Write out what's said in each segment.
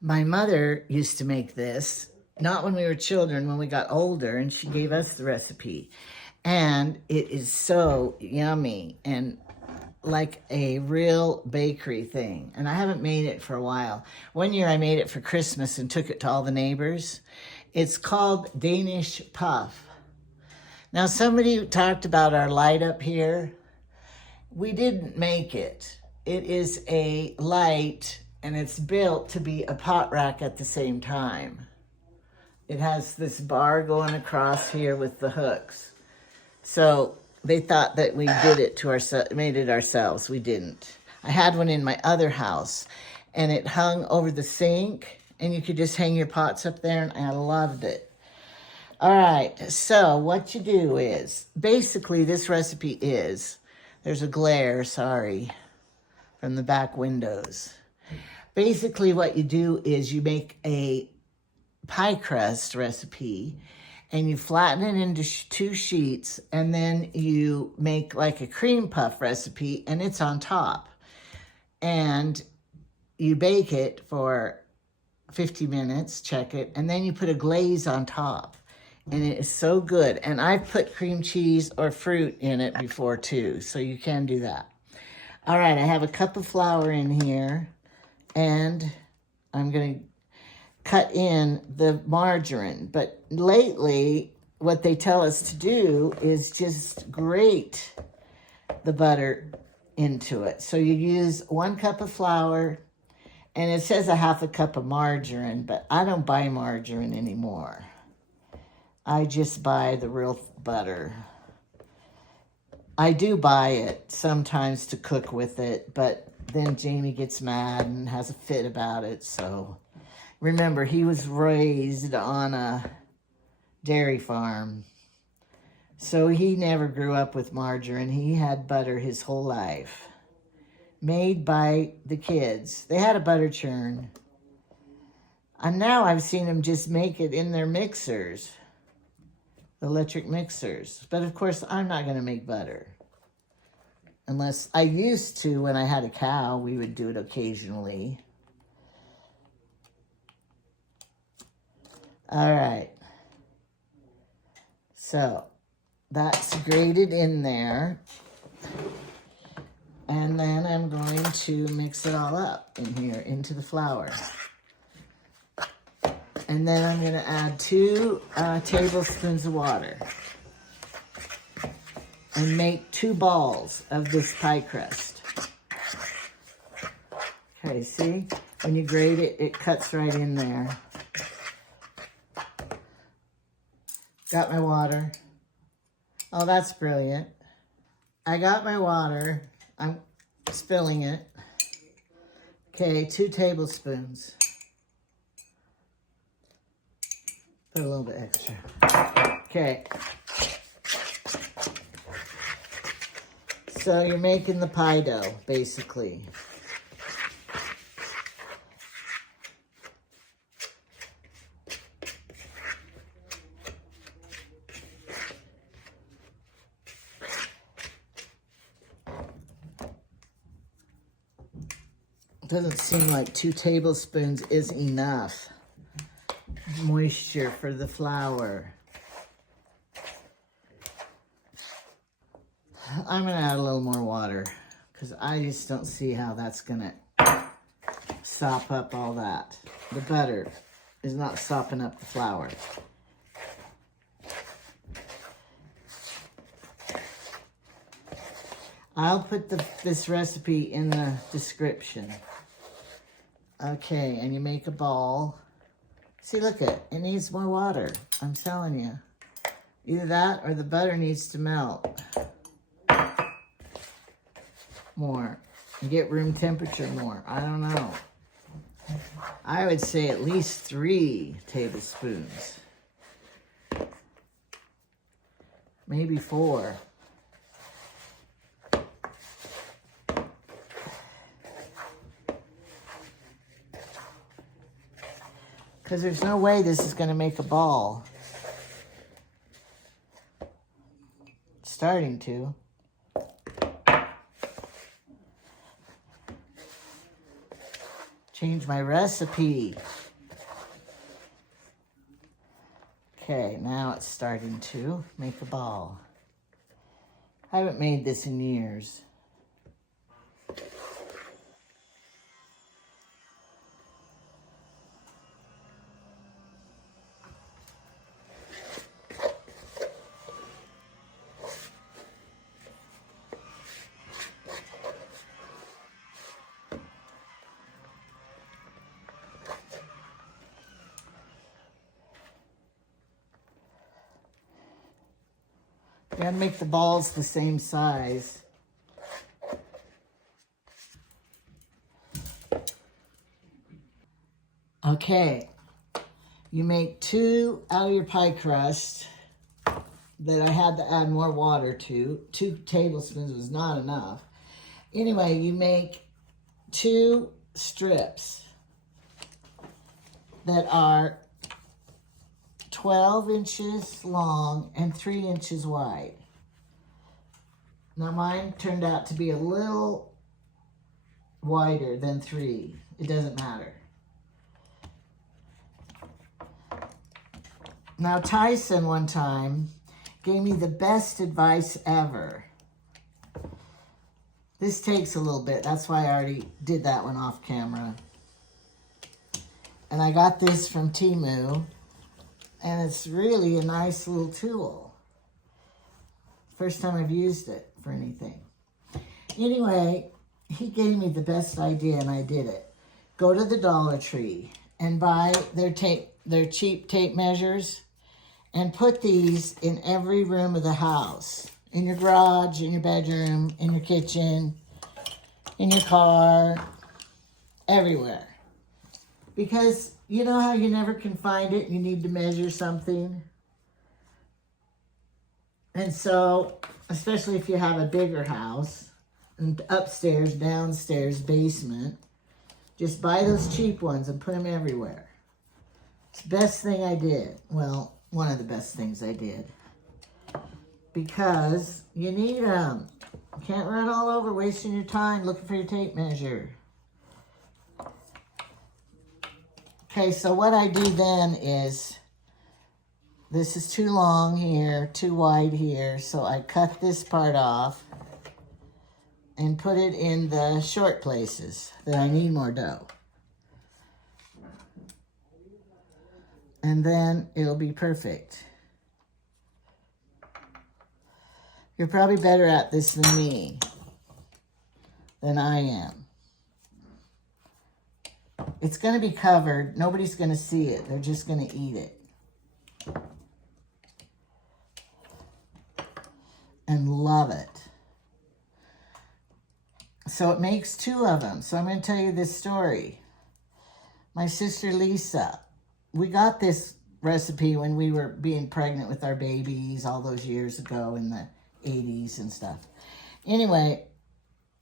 My mother used to make this, not when we were children, when we got older, and she gave us the recipe. And it is so yummy and like a real bakery thing. And I haven't made it for a while. One year I made it for Christmas and took it to all the neighbors. It's called Danish puff. Now, somebody talked about our light up here. We didn't make it. It is a light, and it's built to be a pot rack at the same time. It has this bar going across here with the hooks. So they thought that we did it to ourselves, made it ourselves. We didn't. I had one in my other house, and it hung over the sink, and you could just hang your pots up there, and I loved it. All right, so what you do is, basically this recipe is, there's a glare, sorry, from the back windows. Basically what you do is you make a pie crust recipe, and you flatten it into two sheets, and then you make like a cream puff recipe, and it's on top. And you bake it for 50 minutes, check it, and then you put a glaze on top. And it is so good. And I've put cream cheese or fruit in it before too, so you can do that. All right, I have a cup of flour in here, and I'm gonna cut in the margarine. But lately, what they tell us to do is just grate the butter into it. So you use 1 cup of flour, and it says a half a cup of margarine, but I don't buy margarine anymore. I just buy the real butter. I do buy it sometimes to cook with it, but then Jamie gets mad and has a fit about it. So remember, he was raised on a dairy farm, so he never grew up with margarine. He had butter his whole life, made by the kids. They had a butter churn, and now I've seen them just make it in their mixers, electric mixers. But of course, I'm not going to make butter. Unless I used to, when I had a cow, we would do it occasionally. All right. So that's grated in there. And then I'm going to mix it all up in here into the flour. And then I'm going to add 2 tablespoons of water and make 2 balls of this pie crust. Okay, see? When you grate it, it cuts right in there. Got my water. Oh, that's brilliant. I got my water. I'm spilling it. Okay, 2 tablespoons. Put a little bit extra. Okay. So you're making the pie dough, basically. Doesn't seem like 2 tablespoons is enough moisture for the flour. I'm gonna add a little more water because I just don't see how that's gonna sop up all that. The butter is not sopping up the flour. I'll put this recipe in the description. Okay, and you make a ball. See, look it needs more water. I'm telling you. Either that or the butter needs to melt more and get room temperature more. I don't know. I would say at least 3 tablespoons. Maybe 4. Because there's no way this is going to make a ball. It's starting to. Change my recipe. Okay, now it's starting to make a ball. I haven't made this in years. You gotta make the balls the same size. Okay, you make 2 out of your pie crust that I had to add more water to. 2 tablespoons was not enough. Anyway, you make 2 strips that are 12 inches long and 3 inches wide. Now mine turned out to be a little wider than 3. It doesn't matter. Now Tyson one time gave me the best advice ever. This takes a little bit. That's why I already did that one off camera. And I got this from Temu. And it's really a nice little tool. First time I've used it for anything. Anyway, he gave me the best idea and I did it. Go to the Dollar Tree and buy their cheap tape measures and put these in every room of the house. In your garage, in your bedroom, in your kitchen, in your car, everywhere. Because you know how you never can find it, you need to measure something? And so, especially if you have a bigger house, and upstairs, downstairs, basement, just buy those cheap ones and put them everywhere. It's the best thing I did. Well, one of the best things I did. Because you need them. You can't run all over wasting your time looking for your tape measure. Okay, so what I do then is, this is too long here, too wide here, so I cut this part off and put it in the short places that I need more dough. And then it'll be perfect. You're probably better at this than me, than I am. It's going to be covered. Nobody's going to see it. They're just going to eat it. And love it. So it makes 2 of them. So I'm going to tell you this story. My sister Lisa, we got this recipe when we were being pregnant with our babies all those years ago in the 80s and stuff. Anyway,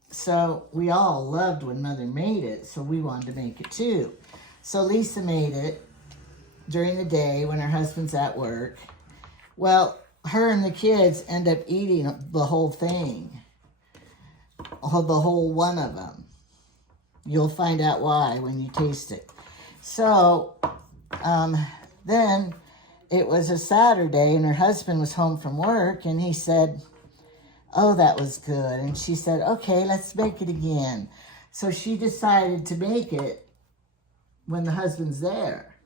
so we all loved when Mother made it, so we wanted to make it too. So Lisa made it during the day when her husband's at work. Well, her and the kids end up eating the whole thing. The whole one of them. You'll find out why when you taste it. So, then it was a Saturday and her husband was home from work and he said, "Oh, that was good." And she said, "Okay, let's make it again." So she decided to make it when the husband's there.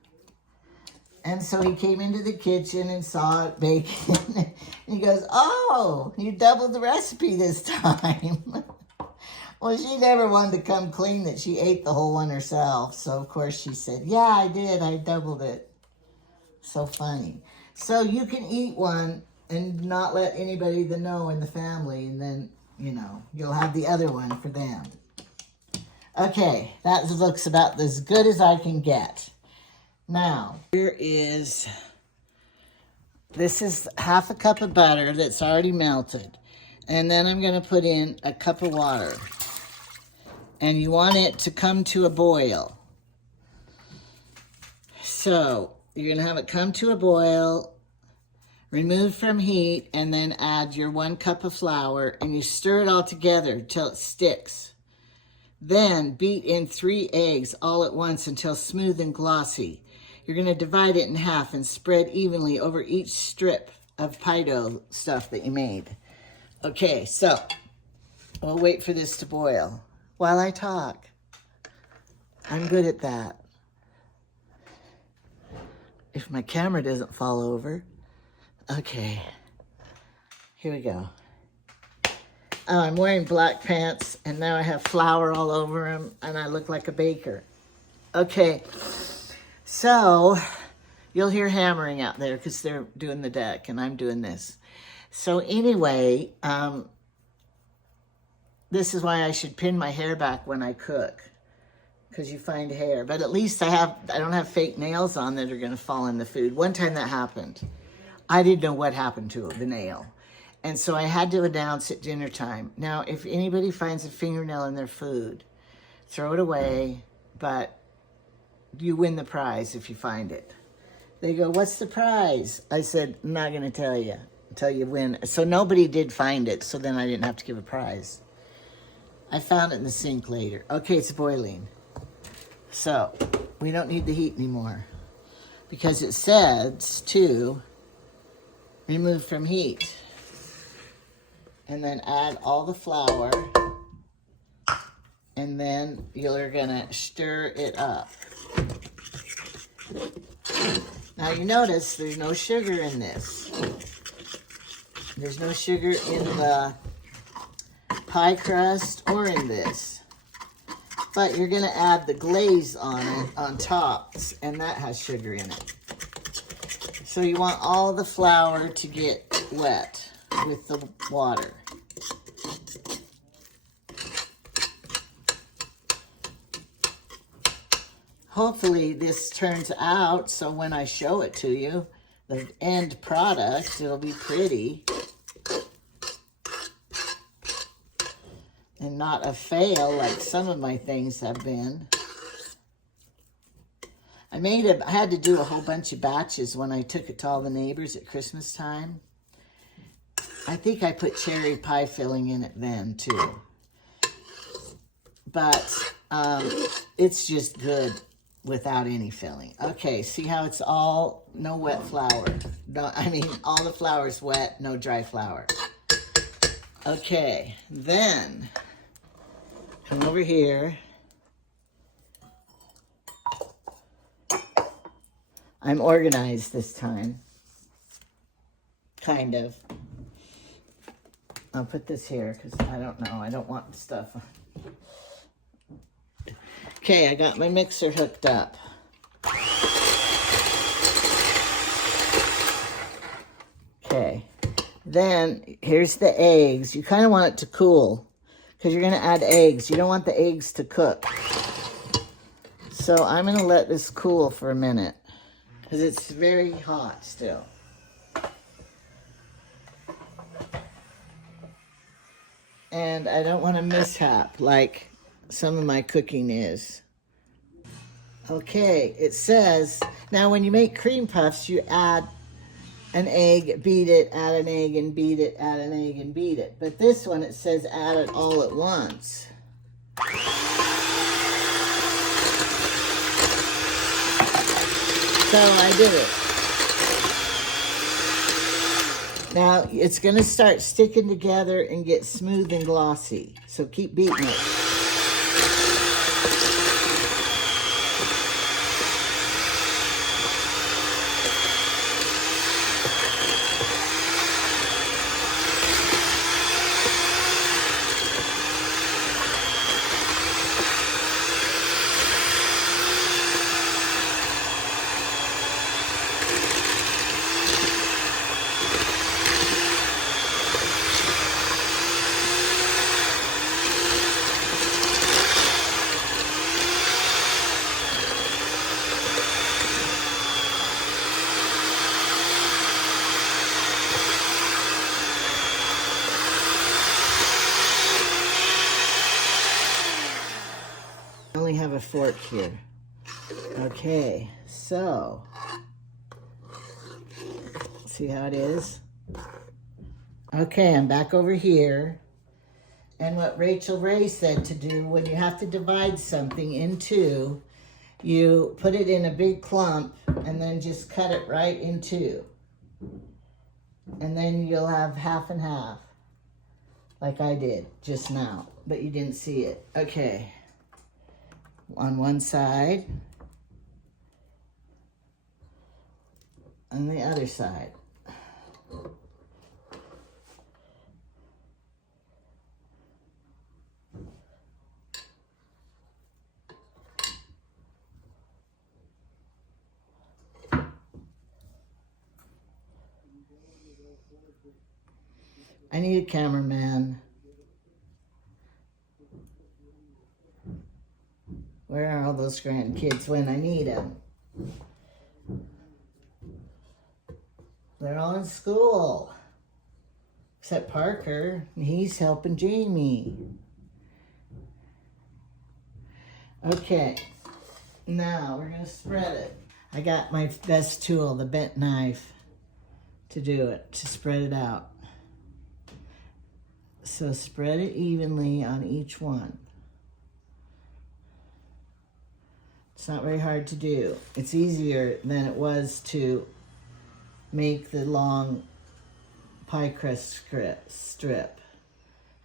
And so he came into the kitchen and saw it baking. And he goes, "Oh, you doubled the recipe this time." Well, she never wanted to come clean that she ate the whole one herself. So, of course, she said, "Yeah, I did. I doubled it." So funny. So you can eat one and not let anybody know in the family. And then, you know, you'll have the other one for them. Okay, that looks about as good as I can get. Now, this is half a cup of butter that's already melted. And then I'm going to put in a cup of water. And you want it to come to a boil. So, you're going to have it come to a boil, remove from heat, and then add your 1 cup of flour, and you stir it all together till it sticks. Then beat in 3 eggs all at once until smooth and glossy. You're going to divide it in half and spread evenly over each strip of pie dough stuff that you made. Okay, so we'll wait for this to boil while I talk. I'm good at that. If my camera doesn't fall over. Okay, here we go. Oh, I'm wearing black pants, and now I have flour all over them, and I look like a baker. Okay, so you'll hear hammering out there because they're doing the deck, and I'm doing this. So anyway, this is why I should pin my hair back when I cook, because you find hair. But at least I don't have fake nails on that are going to fall in the food. One time that happened. I didn't know what happened to the nail. And so I had to announce at dinner time. Now, if anybody finds a fingernail in their food, throw it away, but you win the prize if you find it. They go, what's the prize? I said, I'm not going to tell you until you win. So nobody did find it, so then I didn't have to give a prize. I found it in the sink later. Okay, it's boiling. So we don't need the heat anymore because it says to remove from heat. And then add all the flour, and then you're gonna stir it up. Now you notice there's no sugar in this. There's no sugar in the pie crust or in this. But you're gonna add the glaze on it, on top, and that has sugar in it. So you want all the flour to get wet with the water. Hopefully this turns out so when I show it to you, the end product, it'll be pretty and not a fail like some of my things have been. I had to do a whole bunch of batches when I took it to all the neighbors at Christmas time. I think I put cherry pie filling in it then too. But it's just good without any filling. Okay, see how it's all, no wet flour. No, I mean, all the flour's wet, no dry flour. Okay, then come over here. I'm organized this time. Kind of. I'll put this here because I don't know. I don't want stuff. Okay, I got my mixer hooked up. Okay, then here's the eggs. You kind of want it to cool because you're going to add eggs. You don't want the eggs to cook. So I'm going to let this cool for a minute because it's very hot still. And I don't want to mishap like some of my cooking is. Okay, it says, now when you make cream puffs, you add an egg, beat it, add an egg, and beat it, add an egg, and beat it. But this one, it says add it all at once. So I did it. Now, it's going to start sticking together and get smooth and glossy. So keep beating it. I only have a fork here. Okay, so see how it is? Okay, I'm back over here. And what Rachel Ray said to do when you have to divide something in two, you put it in a big clump and then just cut it right in two. And then you'll have half and half, like I did just now, but you didn't see it. Okay, on one side, on the other side. I need a cameraman. Where are all those grandkids when I need them? They're all in school. Except Parker. He's helping Jamie. Okay. Now we're going to spread it. I got my best tool, the bent knife, to do it, to spread it out. So spread it evenly on each one. It's not very hard to do. It's easier than it was to make the long pie crust strip.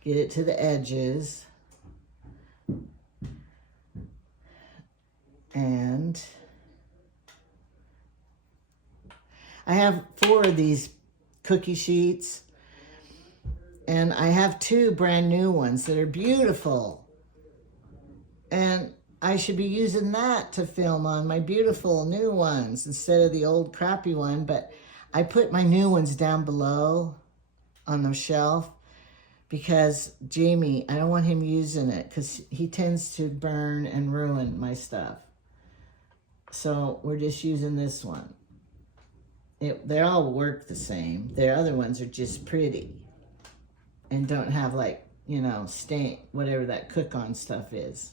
Get it to the edges. And I have 4 of these cookie sheets. And I have 2 brand new ones that are beautiful. And I should be using that to film on my beautiful new ones instead of the old crappy one. But I put my new ones down below on the shelf because Jamie, I don't want him using it because he tends to burn and ruin my stuff. So we're just using this one. They all work the same. The other ones are just pretty. And don't have like, you know, stain, whatever that cook-on stuff is.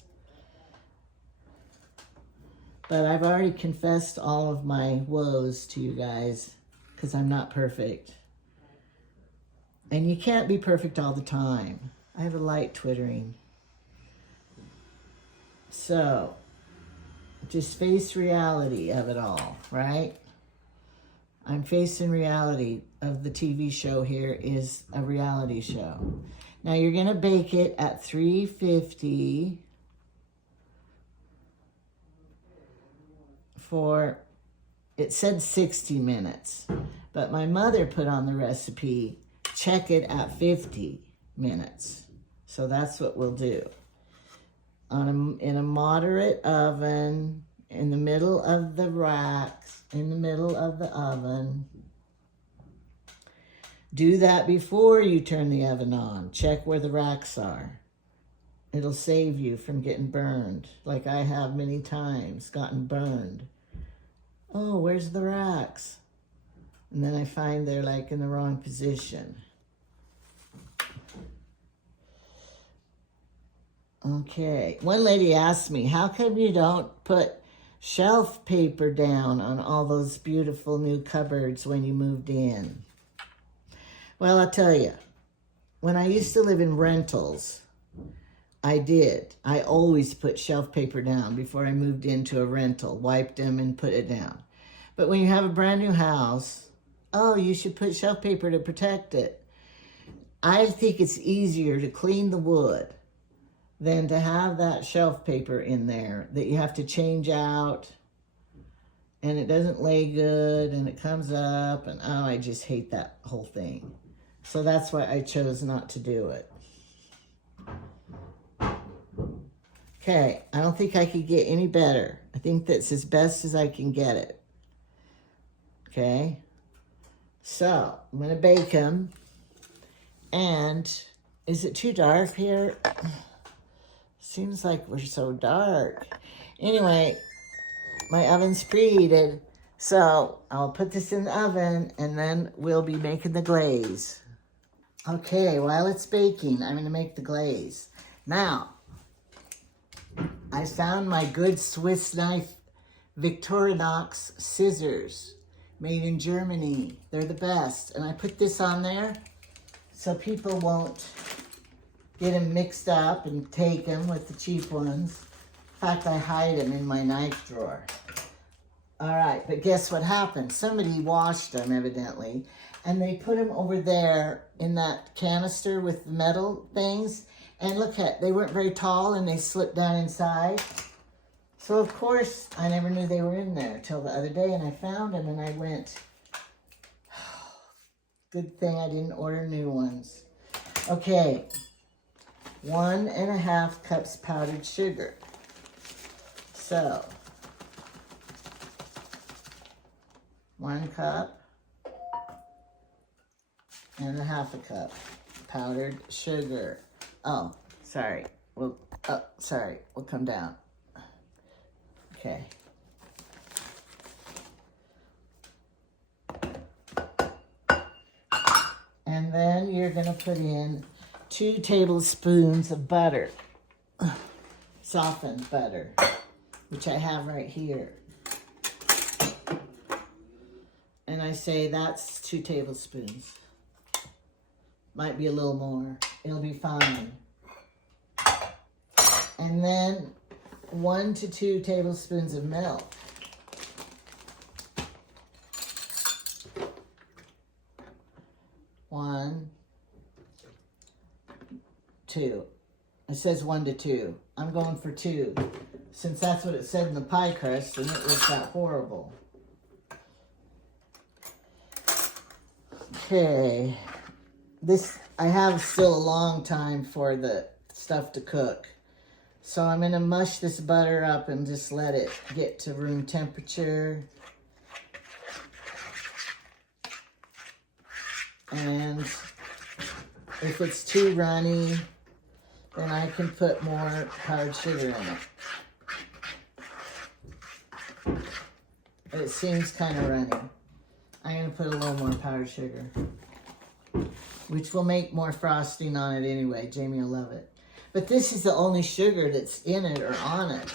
But I've already confessed all of my woes to you guys because I'm not perfect. And you can't be perfect all the time. I have a light twittering. So, just face reality of it all, right? I'm facing reality of the TV show here is a reality show. Now you're going to bake it at 350 for, it said 60 minutes, but my mother put on the recipe, check it at 50 minutes. So that's what we'll do. In a moderate oven, in the middle of the racks, in the middle of the oven. Do that before you turn the oven on. Check where the racks are. It'll save you from getting burned, like I have many times gotten burned. Oh, where's the racks? And then I find they're like in the wrong position. Okay, one lady asked me, how come you don't put shelf paper down on all those beautiful new cupboards when you moved in? Well, I'll tell you, when I used to live in rentals, I did. I always put shelf paper down before I moved into a rental, wiped them and put it down. But when you have a brand new house, oh, you should put shelf paper to protect it. I think it's easier to clean the wood than to have that shelf paper in there that you have to change out and it doesn't lay good and it comes up and oh, I just hate that whole thing. So that's why I chose not to do it. Okay, I don't think I could get any better. I think that's as best as I can get it. Okay, so I'm gonna bake them. And is it too dark here? Seems like we're so dark. Anyway, my oven's preheated, so I'll put this in the oven and then we'll be making the glaze. Okay, while it's baking, I'm gonna make the glaze. Now, I found my good Swiss knife Victorinox scissors made in Germany. They're the best. And I put this on there so people won't get them mixed up and take them with the cheap ones. In fact, I hide them in my knife drawer. All right, but guess what happened? Somebody washed them, evidently, and they put them over there in that canister with the metal things. And look at, they weren't very tall and they slipped down inside. So, of course, I never knew they were in there till the other day, and I found them and I went, oh, good thing I didn't order new ones. Okay, 1.5 cups powdered sugar. So, 1 cup and 1/2 cup powdered sugar. Oh, sorry. We'll come down. Okay. And then you're going to put in 2 tablespoons of butter, softened butter, which I have right here. And I say that's 2 tablespoons. Might be a little more. It'll be fine. And then 1 to 2 tablespoons of milk. One, 2. It says 1 to 2. I'm going for 2, since that's what it said in the pie crust, and it was that horrible. Okay, I have still a long time for the stuff to cook. So I'm going to mush this butter up and just let it get to room temperature. And if it's too runny, then I can put more powdered sugar in it. It seems kind of runny. I'm going to put a little more powdered sugar, which will make more frosting on it anyway. Jamie will love it. But this is the only sugar that's in it or on it.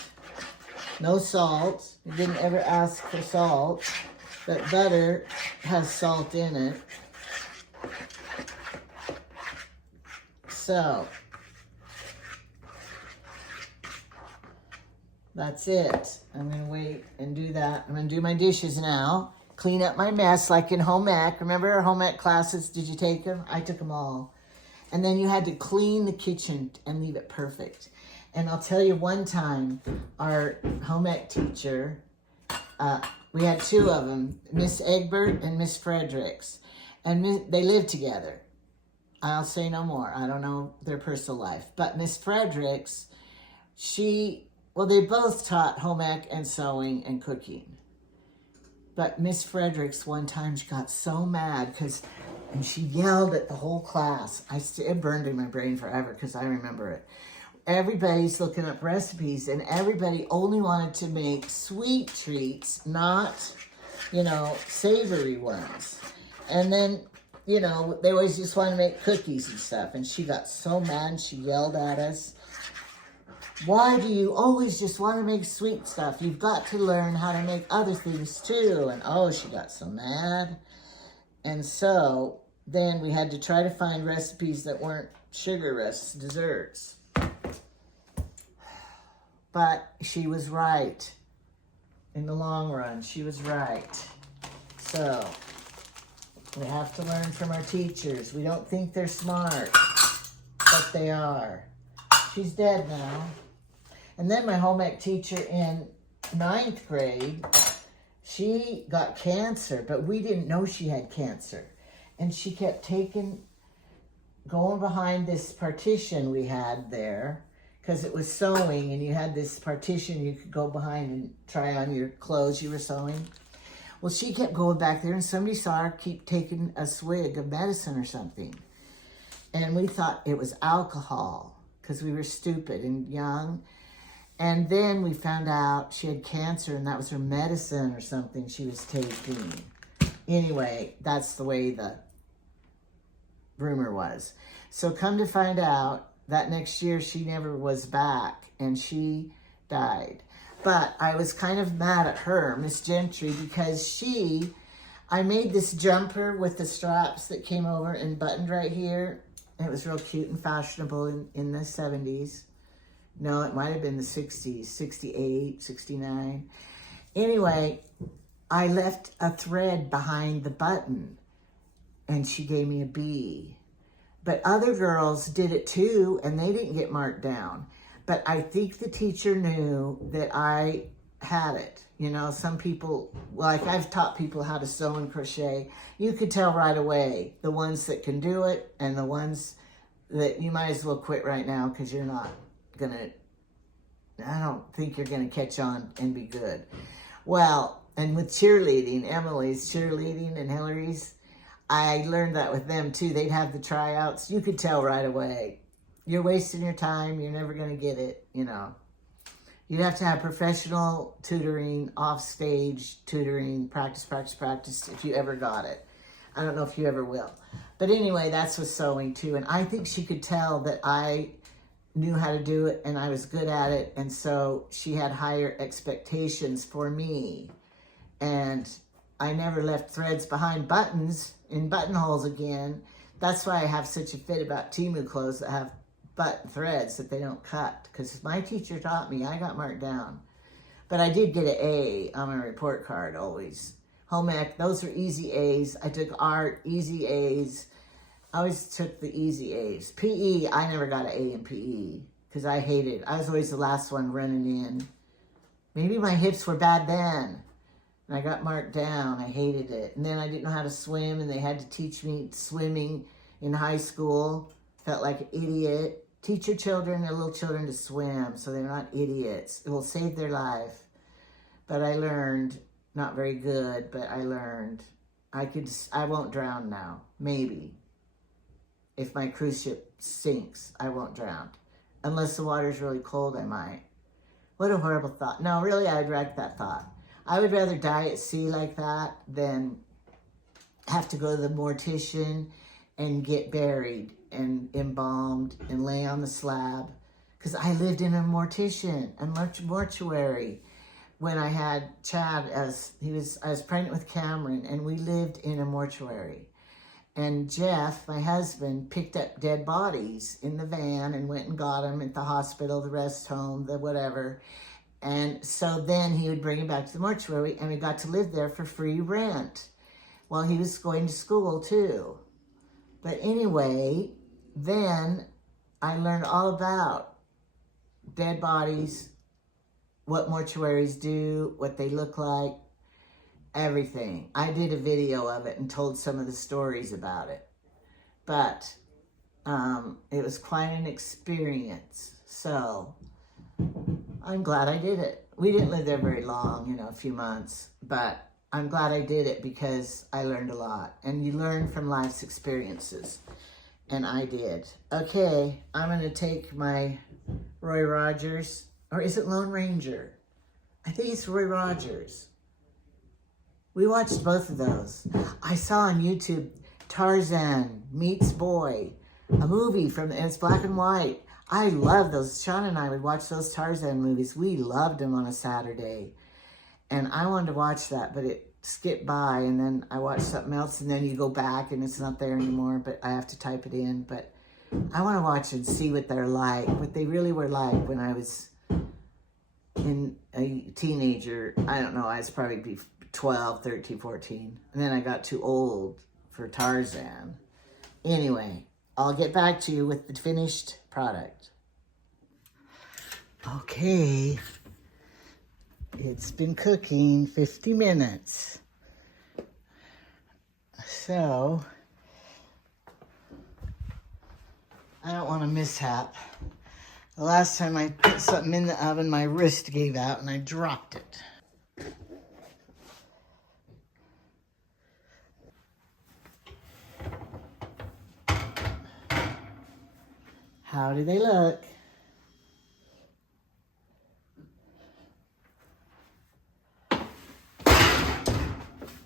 No salt. You didn't ever ask for salt. But butter has salt in it. So, that's it. I'm going to wait and do that. I'm going to do my dishes now. Clean up my mess like in home ec. Remember our home ec classes? Did you take them? I took them all. And then you had to clean the kitchen and leave it perfect. And I'll tell you, one time, our home ec teacher, we had 2 of them, Miss Egbert and Miss Fredericks. And they lived together. I'll say no more. I don't know their personal life. But Miss Fredericks, they both taught home ec and sewing and cooking. But Miss Fredericks, one time, she got so mad and she yelled at the whole class. It burned in my brain forever because I remember it. Everybody's looking up recipes and everybody only wanted to make sweet treats, not, savory ones. And then, they always just want to make cookies and stuff. And she got so mad and she yelled at us. Why do you always just want to make sweet stuff? You've got to learn how to make other things too. And she got so mad. And so then we had to try to find recipes that weren't sugarless desserts. But she was right. In the long run, she was right. So we have to learn from our teachers. We don't think they're smart, but they are. She's dead now. And then my home ec teacher in 9th grade, she got cancer, but we didn't know she had cancer. And she kept going behind this partition we had there, because it was sewing, and you had this partition you could go behind and try on your clothes you were sewing. Well, she kept going back there, and somebody saw her keep taking a swig of medicine or something. And we thought it was alcohol, because we were stupid and young. And then we found out she had cancer, and that was her medicine or something she was taking. Anyway, that's the way the rumor was. So come to find out, that next year she never was back, and she died. But I was kind of mad at her, Miss Gentry, because I made this jumper with the straps that came over and buttoned right here. And it was real cute and fashionable in the 70s. No, it might have been the 60s, 68, 69. Anyway, I left a thread behind the button and she gave me a B. But other girls did it too and they didn't get marked down. But I think the teacher knew that I had it. You know, some people, like I've taught people how to sew and crochet. You could tell right away the ones that can do it and the ones that you might as well quit right now because you're not gonna, I don't think you're gonna catch on and be good. Well, and with cheerleading, Emily's cheerleading and Hillary's, I learned that with them too. They'd have the tryouts. You could tell right away. You're wasting your time. You're never gonna get it, you know. You'd have to have professional tutoring, off-stage tutoring, practice, if you ever got it. I don't know if you ever will. But anyway, that's with sewing too. And I think she could tell that I knew how to do it and I was good at it. And so she had higher expectations for me. And I never left threads behind buttons in buttonholes again. That's why I have such a fit about Temu clothes that have button threads that they don't cut, because my teacher taught me, I got marked down. But I did get an A on my report card always. Home ec, those were easy A's. I took art, easy A's. I always took the easy A's. PE, I never got an A in PE because I hated it. I was always the last one running in. Maybe my hips were bad then and I got marked down. I hated it. And then I didn't know how to swim and they had to teach me swimming in high school. Felt like an idiot. Teach your children, their little children, to swim so they're not idiots. It will save their life. But I learned, not very good, but I learned. I won't drown now, maybe. If my cruise ship sinks, I won't drown. Unless the water's really cold, I might. What a horrible thought. No, really, I'd wreck that thought. I would rather die at sea like that than have to go to the mortician and get buried and embalmed and lay on the slab. Because I lived in a mortuary when I had Chad I was pregnant with Cameron and we lived in a mortuary. And Jeff, my husband, picked up dead bodies in the van and went and got them at the hospital, the rest home, the whatever. And so then he would bring him back to the mortuary and we got to live there for free rent while he was going to school too. But anyway, then I learned all about dead bodies, what mortuaries do, what they look like, everything. I did a video of it and told some of the stories about it. But it was quite an experience. So I'm glad I did it. We didn't live there very long, a few months, but I'm glad I did it because I learned a lot. And you learn from life's experiences. And I did. Okay, I'm going to take my Roy Rogers, or is it Lone Ranger? I think it's Roy Rogers. We watched both of those. I saw on YouTube Tarzan Meets Boy, a movie and it's black and white. I love those. Sean and I would watch those Tarzan movies. We loved them on a Saturday. And I wanted to watch that, but it skipped by, and then I watched something else, and then you go back, and it's not there anymore, but I have to type it in. But I want to watch and see what they're like, what they really were like when I was a teenager. I don't know, I was probably 12, 13, 14. And then I got too old for Tarzan. Anyway, I'll get back to you with the finished product. Okay. It's been cooking 50 minutes. So, I don't want a mishap. The last time I put something in the oven, my wrist gave out and I dropped it. How do they look?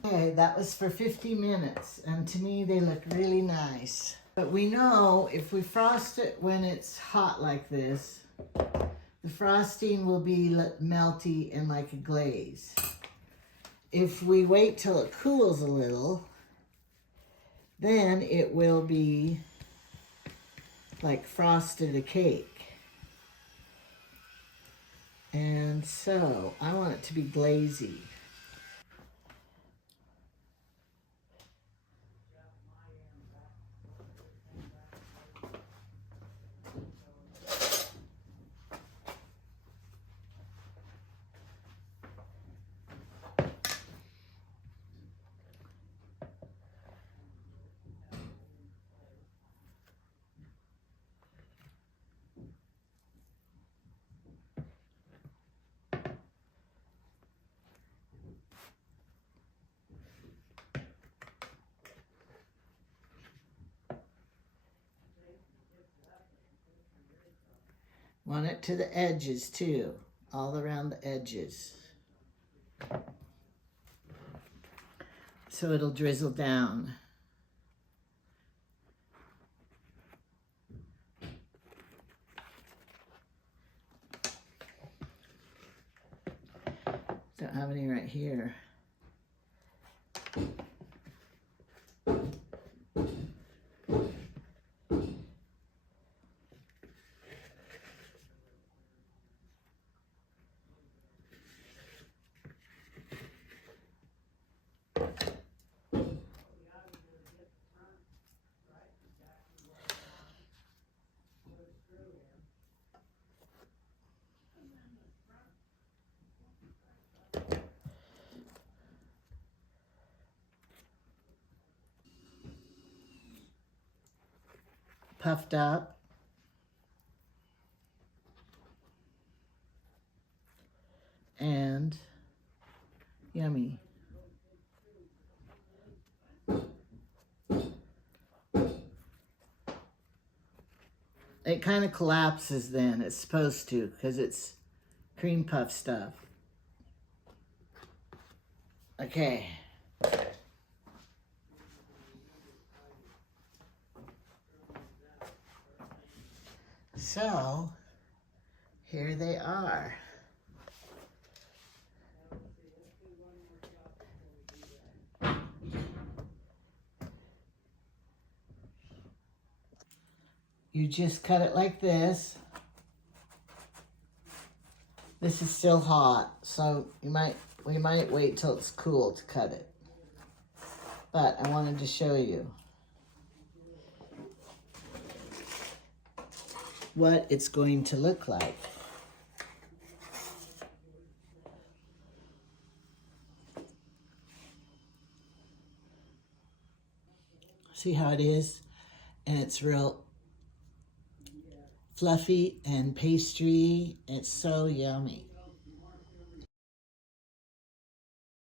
Okay, that was for 50 minutes, and to me they look really nice. But we know if we frost it when it's hot like this, the frosting will be melty and like a glaze. If we wait till it cools a little, then it will be like frosted a cake. And so I want it to be glazy. Want it to the edges too, all around the edges. So it'll drizzle down. Don't have any right here. Puffed up. And yummy. It kind of collapses then. It's supposed to, because it's cream puff stuff. Okay. So, here they are. You just cut it like this. This is still hot, so we might wait till it's cool to cut it. But I wanted to show you what it's going to look like. See how it is? And it's real fluffy and pastry. It's so yummy.